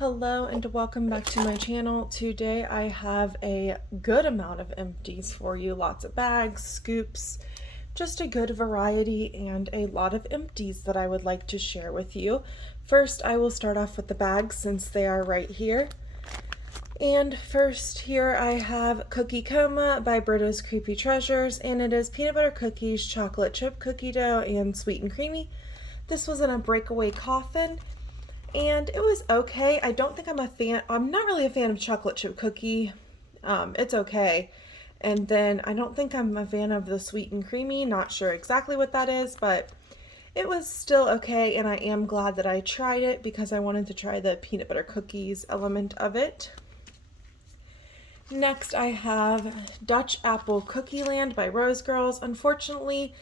Hello and welcome back to my channel. Today I have a good amount of empties for you. Lots of bags, scoops, just a good variety and a lot of empties that I would like to share with you. First, I will start off with the bags since they are right here. And first here I have Cookie Coma by Britta's Creepy Treasures, and it is peanut butter cookies, chocolate chip cookie dough, and sweet and creamy. This was in a breakaway coffin. And it was okay. I don't think I'm not really a fan of chocolate chip cookie. It's okay. And then I don't think I'm a fan of the sweet and creamy. Not sure exactly what that is, but it was still okay. And I am glad that I tried it because I wanted to try the peanut butter cookies element of it. Next I have Dutch Apple Cookie Land by Rose Girls. Unfortunately,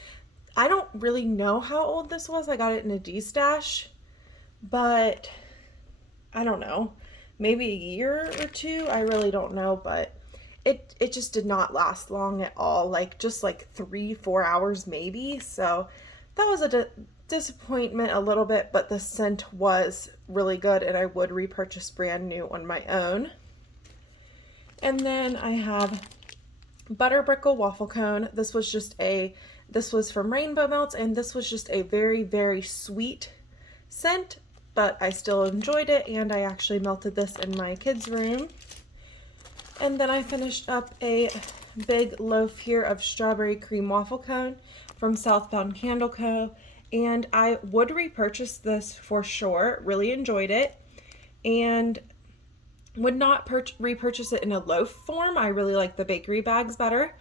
I don't really know how old this was. I got it in a D-stash. But I don't know, maybe a year or two. I really don't know, but it just did not last long at all, like just like 3-4 hours maybe. So that was a disappointment a little bit, but the scent was really good and I would repurchase brand new on my own. And then I have Butter Brickle Waffle Cone. This was from Rainbow Melts, and this was just a very, very sweet scent, but I still enjoyed it, and I actually melted this in my kids' room. And then I finished up a big loaf here of Strawberry Cream Waffle Cone from Southbound Candle Co. And I would repurchase this for sure. Really enjoyed it, and would not repurchase it in a loaf form. I really like the bakery bags better,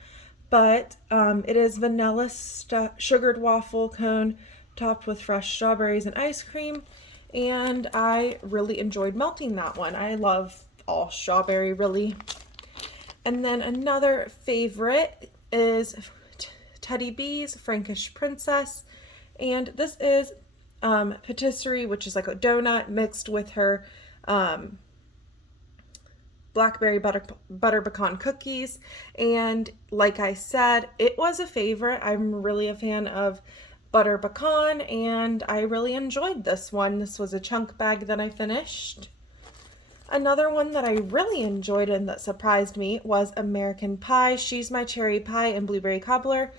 but it is vanilla sugared waffle cone topped with fresh strawberries and ice cream, and I really enjoyed melting that one. I love all strawberry, really. And then another favorite is Teddy B's Frankish Princess, and this is patisserie, which is like a donut mixed with her blackberry butter pecan cookies. And like I said, it was a favorite. I'm really a fan of butter pecan, and I really enjoyed this one. This was a chunk bag that I finished. Another one that I really enjoyed and that surprised me was American Pie. She's My Cherry Pie and Blueberry Cobbler,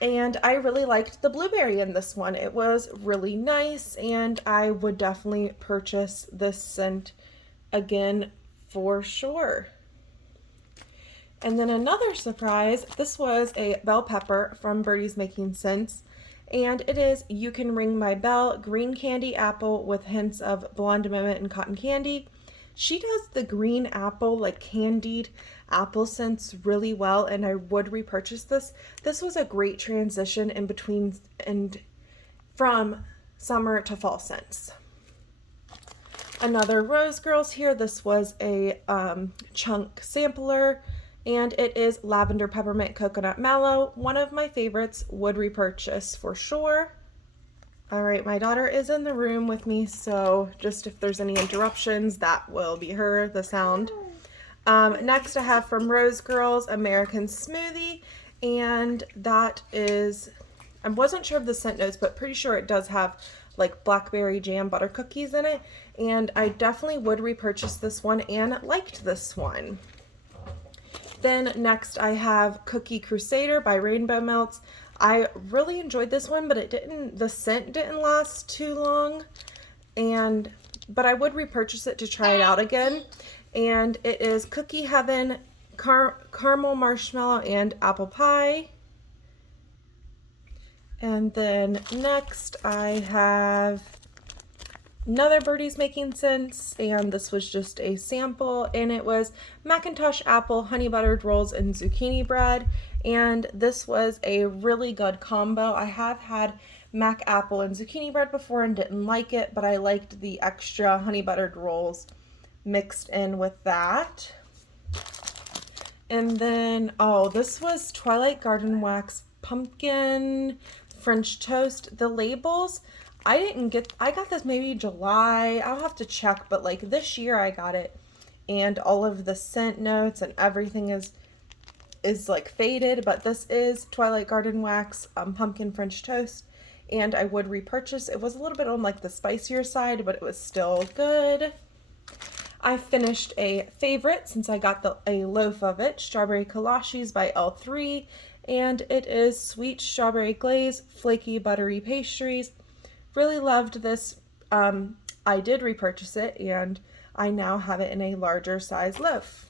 and I really liked the blueberry in this one. It was really nice, and I would definitely purchase this scent again for sure. And then another surprise, this was a bell pepper from Birdie's Making Sense, and it is You Can Ring My Bell green candy apple with hints of blonde moment and cotton candy. She does the green apple, like candied apple scents really well, and I would repurchase this. This was a great transition in between and from summer to fall scents. Another Rose Girls here. This was a chunk sampler, and it is Lavender Peppermint Coconut Mallow. One of my favorites, would repurchase for sure. All right, my daughter is in the room with me, so just if there's any interruptions, that will be her, the sound. Next I have from Rose Girls, American Smoothie, and that is, I wasn't sure of the scent notes, but pretty sure it does have like blackberry jam butter cookies in it, and I definitely would repurchase this one and liked this one. Then next I have Cookie Crusader by Rainbow Melts. I really enjoyed this one, but the scent didn't last too long, but I would repurchase it to try it out again. And it is Cookie Heaven, caramel marshmallow and apple pie. And then next I have another Birdie's Making Sense, and this was just a sample, and it was Macintosh apple, honey buttered rolls, and zucchini bread. And this was a really good combo. I have had mac apple and zucchini bread before and didn't like it, but I liked the extra honey buttered rolls mixed in with that. And then, oh, this was Twilight Garden Wax Pumpkin French Toast. The labels, I got this maybe July. I'll have to check, but like this year I got it, and all of the scent notes and everything is like faded, but this is Twilight Garden Wax Pumpkin French Toast, and I would repurchase. It was a little bit on like the spicier side, but it was still good. I finished a favorite since I got a loaf of it, Strawberry Kolaches by L3, and it is sweet strawberry glaze, flaky buttery pastries. Really loved this. I did repurchase it, and I now have it in a larger size loaf.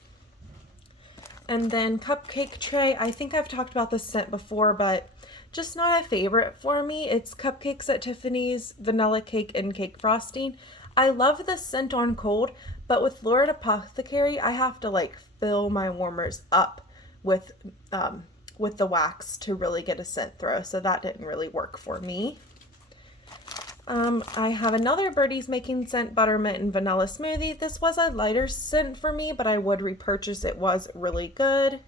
And then cupcake tray. I think I've talked about this scent before, but just not a favorite for me. It's Cupcakes at Tiffany's Vanilla Cake and Cake Frosting. I love this scent on cold, but with Lord Apothecary, I have to like fill my warmers up with the wax to really get a scent through, so that didn't really work for me. I have another Birdie's Making Scent Buttermint and Vanilla Smoothie. This was a lighter scent for me, but I would repurchase. It was really good.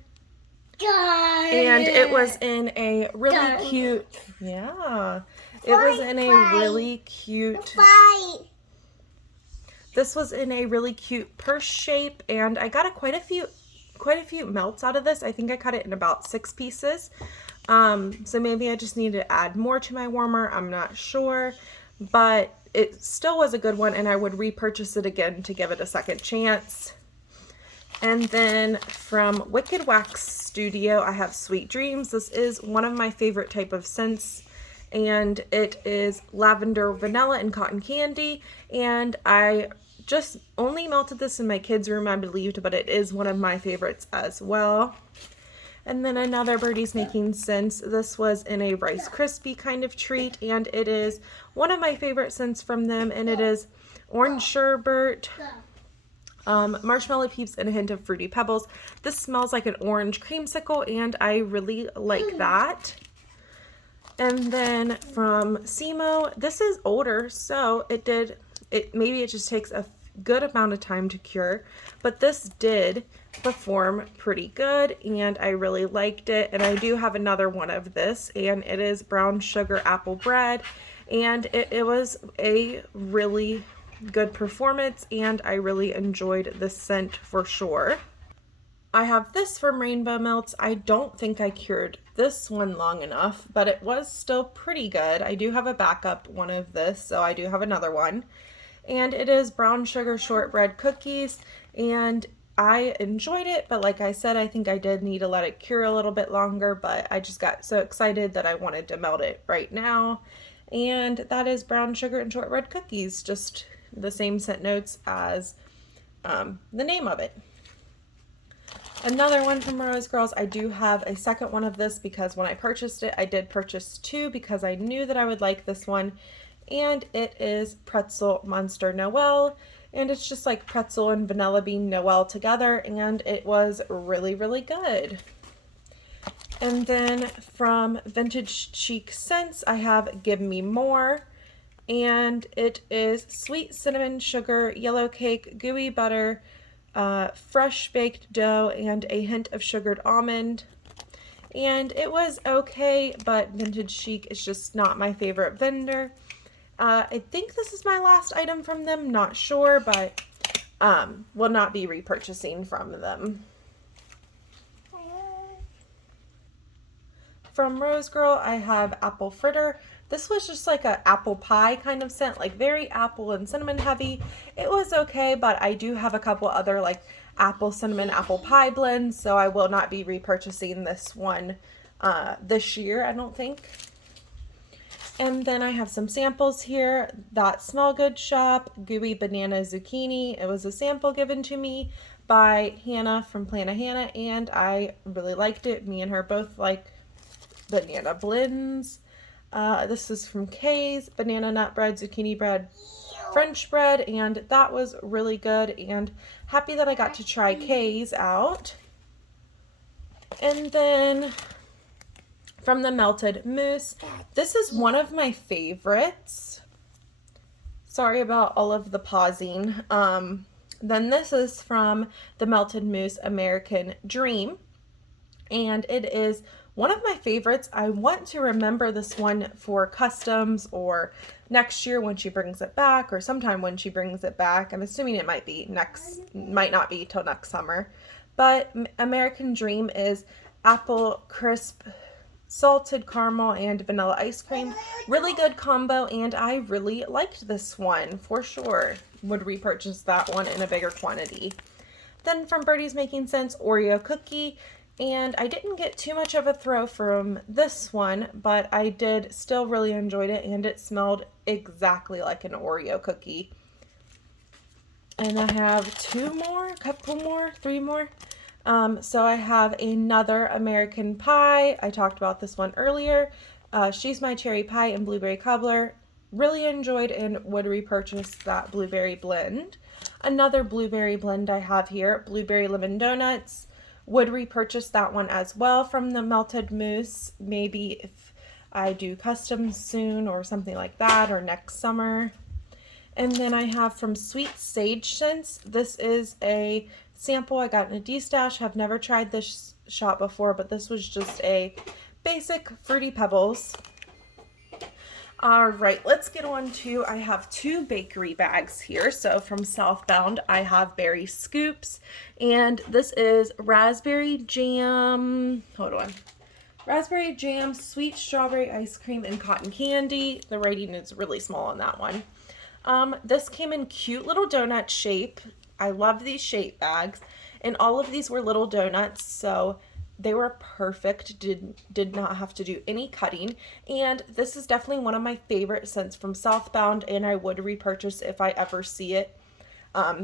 And it was in a really cute, it was in a really cute, this was in a really cute purse shape, and I got quite a few melts out of this. I think I cut it in about 6 pieces. So maybe I just need to add more to my warmer. I'm not sure, but it still was a good one, and I would repurchase it again to give it a second chance. And then from Wicked Wax Studio, I have Sweet Dreams. This is one of my favorite type of scents, and it is lavender, vanilla, and cotton candy. And I just only melted this in my kids' room, I believed, but it is one of my favorites as well. And then another Birdie's Making Scents. This was in a Rice Krispie kind of treat, and it is one of my favorite scents from them, and it is orange sherbet, marshmallow peeps, and a hint of fruity pebbles. This smells like an orange creamsicle, and I really like that. And then from Simo, this is older, so maybe it just takes a good amount of time to cure, but this did perform pretty good, and I really liked it. And I do have another one of this, and it is brown sugar apple bread, and it was a really good performance, and I really enjoyed the scent for sure. I have this from Rainbow Melts. I don't think I cured this one long enough, but it was still pretty good. I do have a backup one of this, so I do have another one. And it is brown sugar shortbread cookies, and I enjoyed it, but like I said, I think I did need to let it cure a little bit longer, but I just got so excited that I wanted to melt it right now. And that is brown sugar and shortbread cookies, just the same scent notes as the name of it. Another one from Rose Girls. I do have a second one of this because when I purchased it, I did purchase 2 because I knew that I would like this one. And it is Pretzel Monster Noel. And it's just like pretzel and vanilla bean Noel together. And it was really, really good. And then from Vintage Chic Scents, I have Give Me More. And it is sweet cinnamon sugar, yellow cake, gooey butter, fresh baked dough, and a hint of sugared almond. And it was okay, but Vintage Chic is just not my favorite vendor. I think this is my last item from them, not sure, but will not be repurchasing from them. From Rose Girl, I have Apple Fritter. This was just like an apple pie kind of scent, like very apple and cinnamon heavy. It was okay, but I do have a couple other like apple cinnamon apple pie blends, so I will not be repurchasing this one this year, I don't think. And then I have some samples here. That Smell Good Shop Gooey Banana Zucchini. It was a sample given to me by Hannah from Plana Hannah, and I really liked it. Me and her both like banana blends. This is from Kay's Banana Nut Bread, Zucchini Bread, French Bread, and that was really good, and happy that I got to try Kay's out. And then from the Melted Mousse, this is one of my favorites. Sorry about all of the pausing. Then this is from the Melted Mousse American Dream, and it is one of my favorites. I want to remember this one for customs or next year when she brings it back, or sometime when she brings it back. I'm assuming it might not be till next summer. But American Dream is apple crisp, salted caramel, and vanilla ice cream. Really good combo, and I really liked this one for sure. would repurchase that one in a bigger quantity. Then from Birdie's Making Sense, Oreo cookie. And I didn't get too much of a throw from this one, but I did still really enjoyed it, and it smelled exactly like an Oreo cookie. And I have three more. So I have another American Pie. I talked about this one earlier. She's My Cherry Pie and Blueberry Cobbler. Really enjoyed and would repurchase that blueberry blend. Another blueberry blend I have here, Blueberry Lemon Donuts. Would repurchase that one as well from the Melted Mousse, maybe if I do customs soon or something like that, or next summer. And then I have from Sweet Sage Scents. This is a sample I got in a D-stash. I've never tried this shop before, but this was just a basic Fruity Pebbles. All right, let's get on to, I have two bakery bags here. So from Southbound, I have Berry Scoops, and this is raspberry jam, raspberry jam, sweet strawberry ice cream, and cotton candy. The writing is really small on that one. This came in cute little donut shape. I love these shape bags, and all of these were little donuts, so they were perfect, did not have to do any cutting, and this is definitely one of my favorite scents from Southbound, and I would repurchase if I ever see it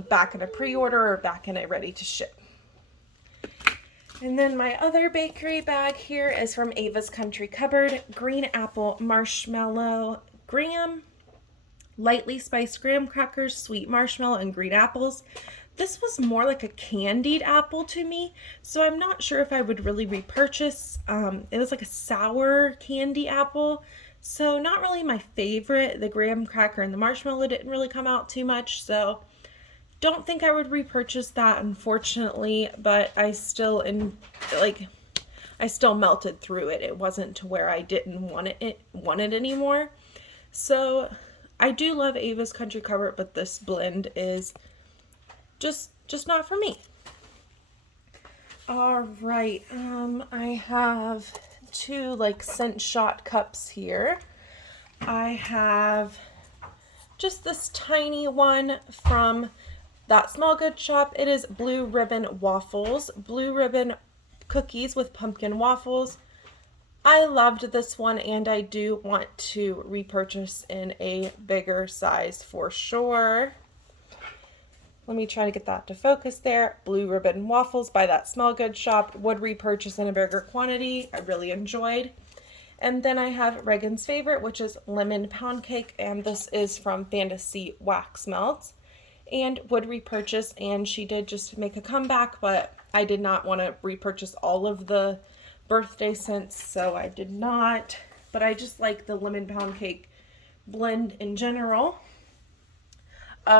back in a pre-order or back in a ready to ship. And then my other bakery bag here is from Ava's Country Cupboard, green apple marshmallow graham, lightly spiced graham crackers, sweet marshmallow, and green apples. This was more like a candied apple to me, so I'm not sure if I would really repurchase. It was like a sour candy apple, so not really my favorite. The graham cracker and the marshmallow didn't really come out too much, so don't think I would repurchase that, unfortunately, but I still melted through it. It wasn't to where I didn't want it anymore. So I do love Ava's Country Cupboard, but this blend is just not for me. All right, I have two scent shot cups here. I have just this tiny one from That Small Good Shop. It is Blue Ribbon Waffles, Blue Ribbon cookies with pumpkin waffles. I loved this one, and I do want to repurchase in a bigger size for sure. Let me try to get that to focus there. Blue Ribbon Waffles by That Small Good Shop. Would repurchase in a bigger quantity. I really enjoyed. And then I have Reagan's favorite, which is Lemon Pound Cake, and this is from Fantasy Wax Melts. And would repurchase, and she did just make a comeback, but I did not want to repurchase all of the birthday scents, so I did not. But I just like the Lemon Pound Cake blend in general.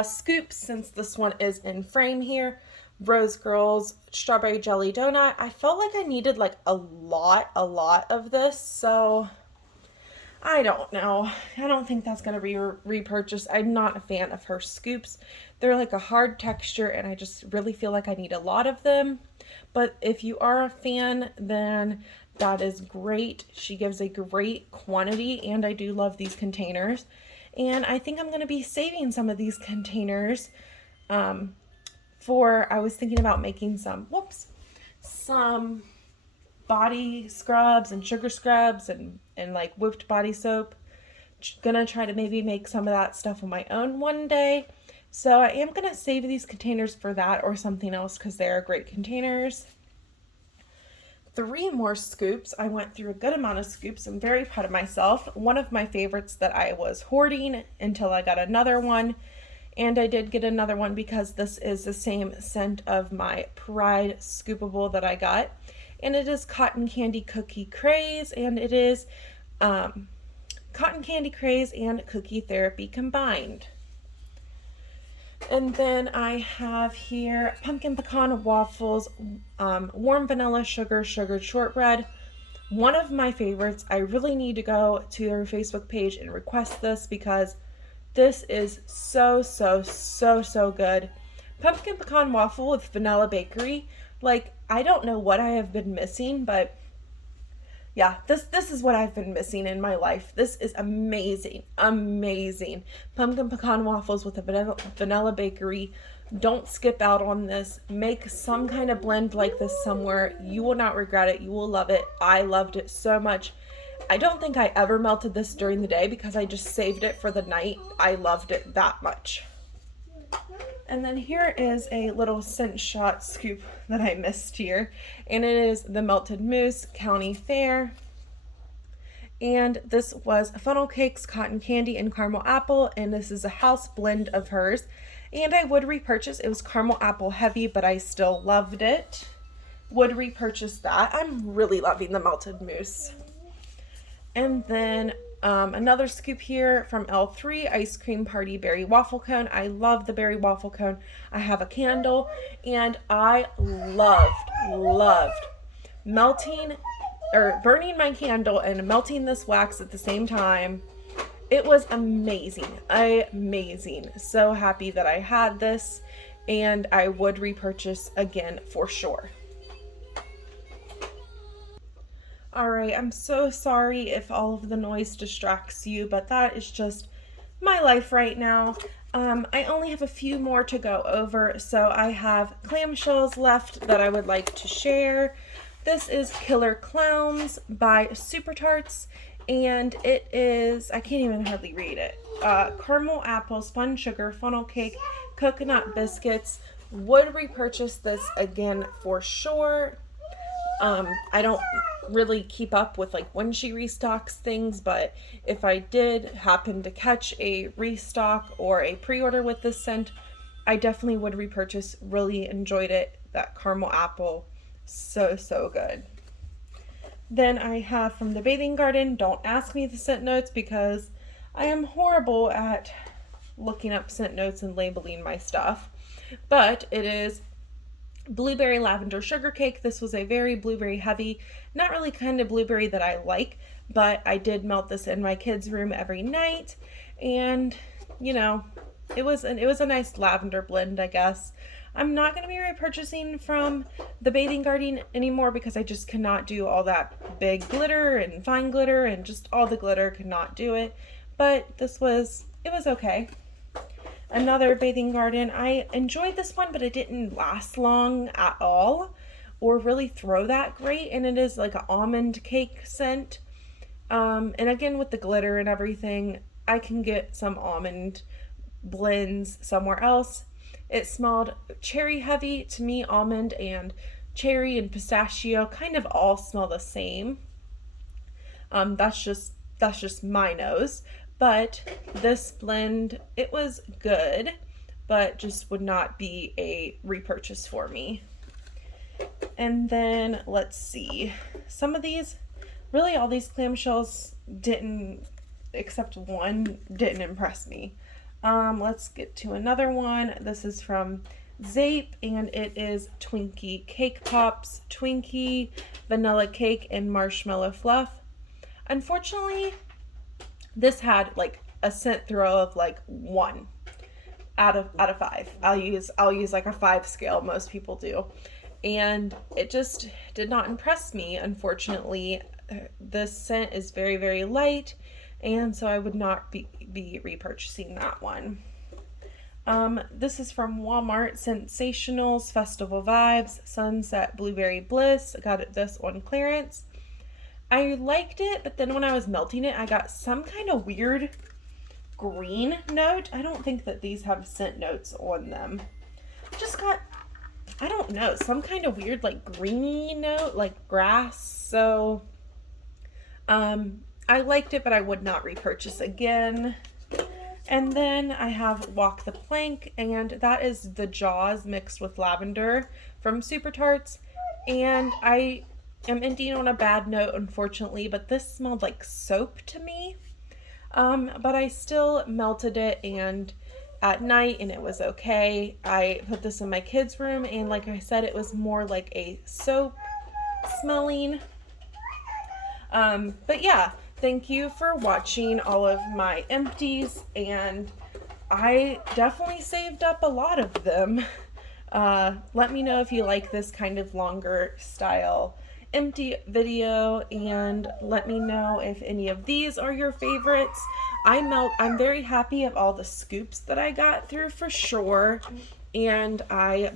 Scoops, since this one is in frame here, Rose Girls Strawberry Jelly Donut. I felt like I needed a lot of this, so I don't know. I don't think that's going to be repurchased. I'm not a fan of her scoops. They're like a hard texture, and I just really feel like I need a lot of them. But if you are a fan, then that is great. She gives a great quantity, and I do love these containers. And I think I'm going to be saving some of these containers I was thinking about making some body scrubs and sugar scrubs and whipped body soap. Gonna try to maybe make some of that stuff on my own one day. So I am gonna save these containers for that or something else because they are great containers. 3 more scoops. I went through a good amount of scoops. I'm very proud of myself. One of my favorites that I was hoarding until I got another one. And I did get another one because this is the same scent of my Pride Scoopable that I got. And it is Cotton Candy Cookie Craze. And it is Cotton Candy Craze and Cookie Therapy combined. And then I have here Pumpkin Pecan Waffles, Warm Vanilla Sugar Shortbread. One of my favorites. I really need to go to their Facebook page and request this because this is so good. Pumpkin Pecan Waffle with Vanilla Bakery. I don't know what I have been missing, but Yeah, this is what I've been missing in my life. This is amazing, amazing. Pumpkin pecan waffles with a vanilla bakery. Don't skip out on this. Make some kind of blend like this somewhere. You will not regret it. You will love it. I loved it so much. I don't think I ever melted this during the day because I just saved it for the night. I loved it that much. And then here is a little scent shot scoop that I missed here. And it is the Melted Mousse County Fair. And this was funnel cakes, cotton candy, and caramel apple. And this is a house blend of hers. And I would repurchase. It was caramel apple heavy, but I still loved it. Would repurchase that. I'm really loving the Melted Mousse. And then another scoop here from L3, Ice Cream Party Berry Waffle Cone. I love the berry waffle cone. I have a candle, and I loved melting or burning my candle and melting this wax at the same time. It was amazing, amazing. So happy that I had this, and I would repurchase again for sure. Alright, I'm so sorry if all of the noise distracts you, but that is just my life right now. I only have a few more to go over, so I have clamshells left that I would like to share. This is Killer Clowns by Super Tarts, and it is, I can't even hardly read it, caramel apple, spun sugar, funnel cake, coconut biscuits. Would repurchase this again for sure. I don't really keep up with like when she restocks things, but if I did happen to catch a restock or a pre-order with this scent, I definitely would repurchase. Really enjoyed it. That caramel apple, so good. Then I have from the Bathing Garden, don't ask me the scent notes because I am horrible at looking up scent notes and labeling my stuff, but it is blueberry lavender sugar cake. This was a very blueberry heavy, not really kind of blueberry that I like, but I did melt this in my kids' room every night, and you know, it was a nice lavender blend, I guess. I'm not going to be repurchasing from the Bathing Garden anymore because I just cannot do all that big glitter and fine glitter and just all the glitter, could not do it. But it was okay. Another Bathing Garden. I enjoyed this one, but it didn't last long at all or really throw that great. And it is like an almond cake scent. And again, with the glitter and everything, I can get some almond blends somewhere else. It smelled cherry heavy. To me, almond and cherry and pistachio kind of all smell the same. That's just my nose. But this blend, it was good, but just would not be a repurchase for me. And then let's see, some of these, really all these clamshells didn't, except one, didn't impress me. Let's get to another one. This is from Sept, and it is Twinkie Cake Pops, Twinkie, Vanilla Cake, and Marshmallow Fluff. Unfortunately, this had like a scent throw of like 1 out of 5. I'll use like a 5 scale, most people do. And it just did not impress me, unfortunately. This scent is very, very light, and so I would not be repurchasing that one. This is from Walmart, Sensationals Festival Vibes, Sunset Blueberry Bliss. I got this on clearance. I liked it, but then when I was melting it, I got some kind of weird green note. I don't think that these have scent notes on them. Just got, I don't know, some kind of weird like greeny note, like grass. So I liked it, but I would not repurchase again. And then I have Walk the Plank, and that is the Jaws mixed with lavender from Super Tarts. And I am ending on a bad note, unfortunately, but this smelled like soap to me. But I still melted it and at night, and it was okay. I put this in my kids' room, and like I said, it was more like a soap smelling. But yeah, thank you for watching all of my empties, and I definitely saved up a lot of them. Let me know if you like this kind of longer style empty video and let me know if any of these are your favorites. I'm very happy of all the scoops that I got through for sure, and I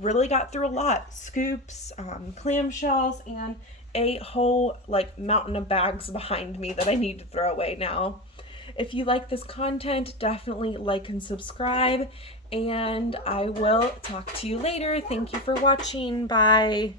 really got through a lot. Scoops, clamshells, and a whole like mountain of bags behind me that I need to throw away now. If you like this content, definitely like and subscribe, and I will talk to you later. Thank you for watching. Bye.